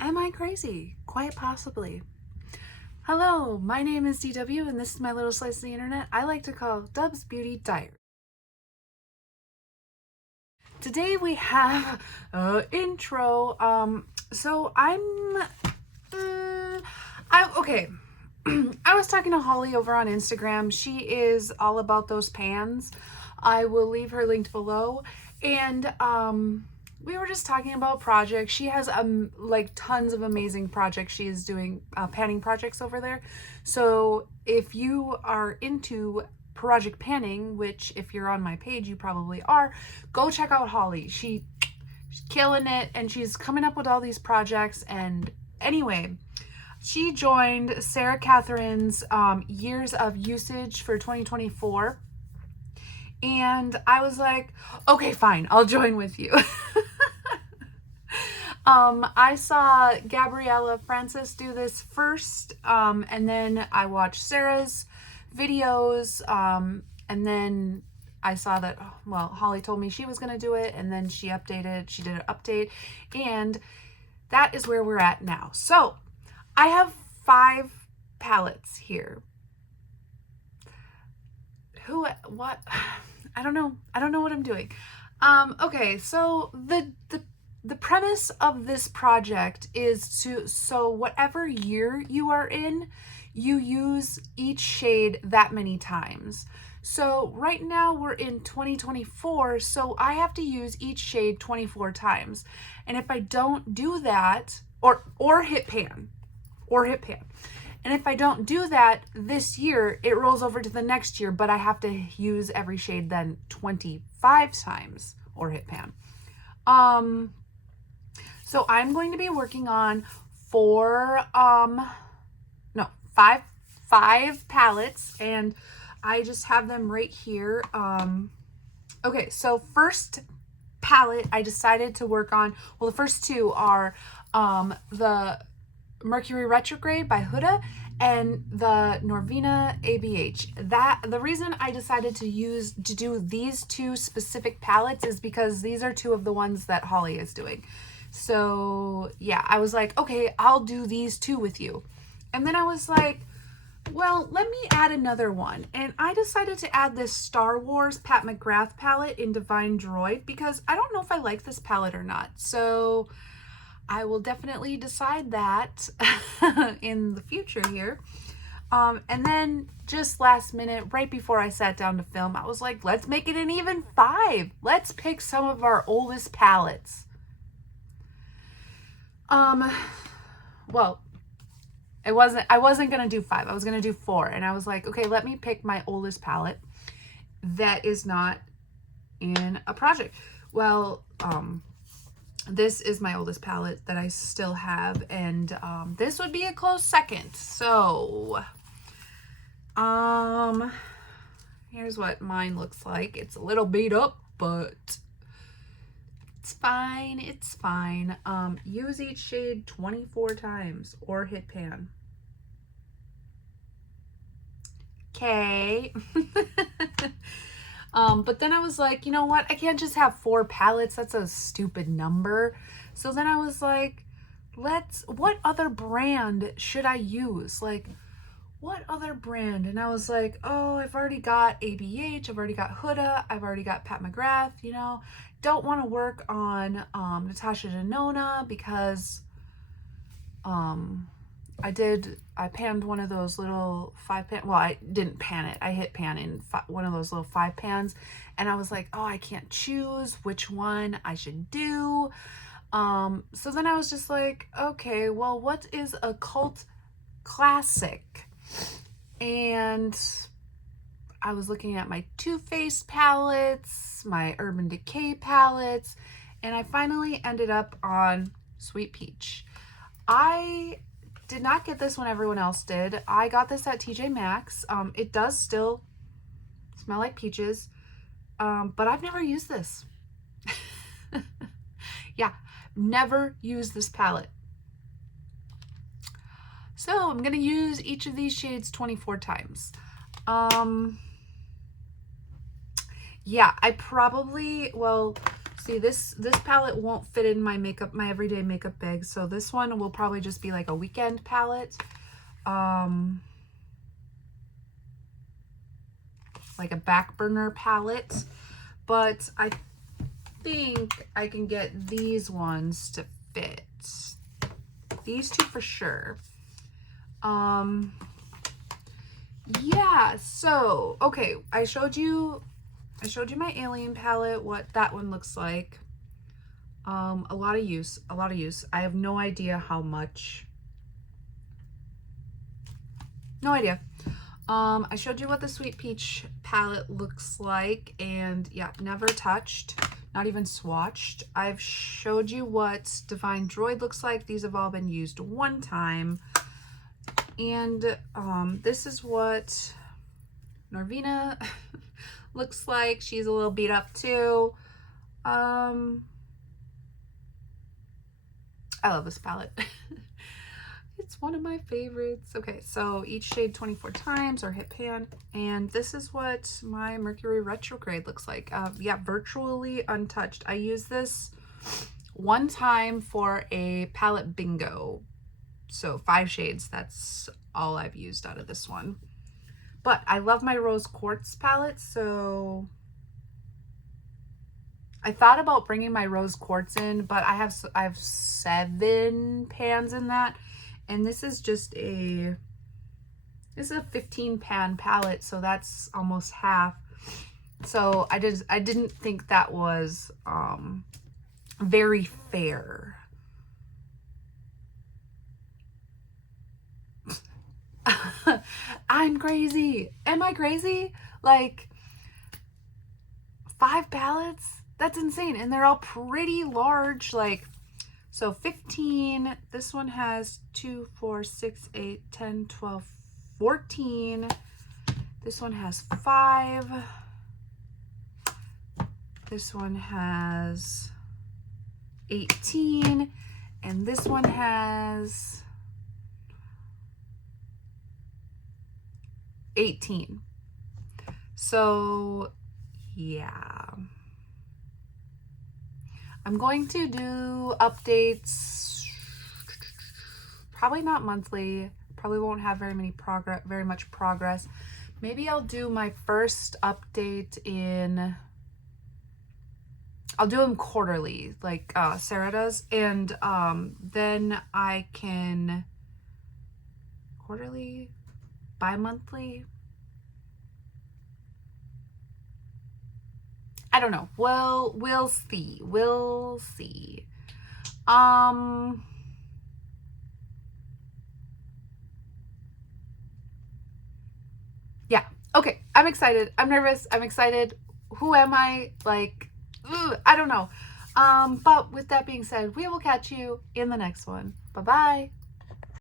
Am I crazy? Quite possibly. Hello, my name is DW and this is my little slice of the internet I like to call Dub's Beauty Diary. Today we have intro. So okay. I was talking to Holly over on Instagram. She is all about those pans. I will leave her linked below. And we were just talking about projects. She has like tons of amazing projects she is doing, panning projects over there. So if you are into project panning, which if you're on my page you probably are, go check out Holly. She's killing it and she's coming up with all these projects. And anyway, she joined Sarah Catherine's years of usage for 2024. And I was like, okay, fine, I'll join with you. I saw Gabriella Francis do this first, and then I watched Sarah's videos, and then I saw that, well, Holly told me she was going to do it, and then she did an update, and that is where we're at now. So I have 5 palettes here. What? I don't know what I'm doing. Okay, so the premise of this project is so whatever year you are in, you use each shade that many times. So right now we're in 2024, so I have to use each shade 24 times. And if I don't do that, or hit pan. And if I don't do that this year, it rolls over to the next year, but I have to use every shade then 25 times or hit pan. So I'm going to be working on 5 palettes, and I just have them right here. Okay, so first palette I decided to work on, well, the first 2 are the Mercury Retrograde by Huda and the Norvina ABH. The reason I decided to do these 2 specific palettes is because these are 2 of the ones that Holly is doing. So yeah, I was like, okay, I'll do these 2 with you. And then I was like, well, let me add another one. And I decided to add this Star Wars Pat McGrath palette in Divine Droid because I don't know if I like this palette or not. So I will definitely decide that in the future here. And then just last minute, right before I sat down to film, I was like, let's make it an even 5. Let's pick some of our oldest palettes. Well, I wasn't gonna do 5. I was gonna do 4. And I was like, okay, let me pick my oldest palette that is not in a project. Well, this is my oldest palette that I still have, and this would be a close second. So here's what mine looks like. It's a little beat up, but it's fine. It's fine. Use each shade 24 times or hit pan. Okay. But then I was like, you know what? I can't just have 4 palettes. That's a stupid number. So then I was like, what other brand should I use? Like, what other brand? And I was like, oh, I've already got ABH. I've already got Huda. I've already got Pat McGrath, you know. Don't want to work on Natasha Denona because I panned one of those little 5 pan. Well, I didn't pan it. I hit pan in one of those little 5 pans. And I was like, oh, I can't choose which one I should do. So then I was just like, okay, well, what is a cult classic? And I was looking at my Too Faced palettes, my Urban Decay palettes, and I finally ended up on Sweet Peach. I did not get this when everyone else did. I got this at TJ Maxx. It does still smell like peaches, but I've never used this. Yeah, never used this palette. So I'm gonna use each of these shades 24 times. Yeah, I probably, well, See, this palette won't fit in my everyday makeup bag, so this one will probably just be like a weekend palette. Like a back burner palette, but I think I can get these ones to fit. These two for sure. Yeah, so okay, I showed you my alien palette, what that one looks like. A lot of use. I have no idea how much. No idea. I showed you what the Sweet Peach palette looks like, and yeah, never touched, not even swatched. I've showed you what Divine Droid looks like. These have all been used one time. And this is what Norvina looks like. She's a little beat up too. I love this palette. It's one of my favorites. Okay, so each shade 24 times or hit pan. And this is what my Mercury retrograde looks like. Yeah, virtually untouched. I used this one time for a palette bingo. So 5 shades, that's all I've used out of this one. But I love my rose quartz palette, so I thought about bringing my rose quartz in, but I have 7 pans in that, and this is just a 15 pan palette, so that's almost half. So I didn't think that was very fair. I'm crazy. Am I crazy? Like 5 palettes? That's insane. And they're all pretty large. Like, so 15. This one has 2, 4, 6, 8, 10, 12, 14. This one has 5. This one has 18. And this one has 18. So yeah, I'm going to do updates, probably not monthly, probably won't have very much progress. Maybe I'll do my first update I'll do them quarterly, like Sarah does, and then I can quarterly, bi-monthly. I don't know. Well, we'll see. We'll see. Yeah. Okay. I'm excited. I'm nervous. I'm excited. Who am I? Like, I don't know. But with that being said, we will catch you in the next one. Bye-bye.